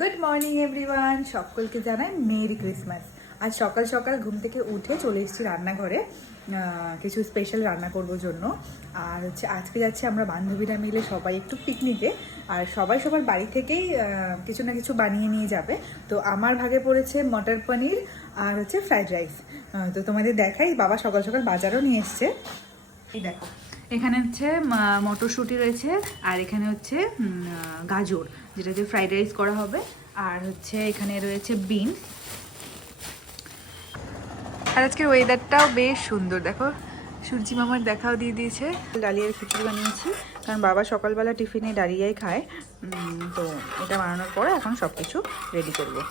Good morning everyone, সকলকে জানাই merry Christmas. আজ সকাল সকাল ঘুম থেকে উঠে চলে এসেছি রান্নাঘরে কিছু স্পেশাল রান্না করবো জন্য। আর হচ্ছে আজকে যাচ্ছি আমরা বান্ধবীরা মিলে সবাই একটু পিকনিকে। আর সবাই সবার বাড়ি থেকেই কিছু না কিছু বানিয়ে নিয়ে যাবে। তো আমার ভাগে পড়েছে মটর পনির আর হচ্ছে ফ্রাইড রাইস। তো তোমাদের দেখাই, বাবা সকাল সকাল বাজারও নিয়ে এসছে। এই দেখো, এখানে হচ্ছে মটরশুঁটি রয়েছে, আর এখানে হচ্ছে গাজর, যেটা দিয়ে ফ্রাইড রাইস করা হবে। আর হচ্ছে এখানে রয়েছে বিনস। আর আজকের ওয়েদারটাও বেশ সুন্দর, দেখো সূর্যি মামার দেখাও দিয়ে দিয়েছে। ডালিয়ার খিচুড়ি বানিয়েছি, কারণ বাবা সকালবেলা টিফিনে ডালিয়াই খায়। তো এটা বানানোর পরে এখন সব কিছু রেডি করবো।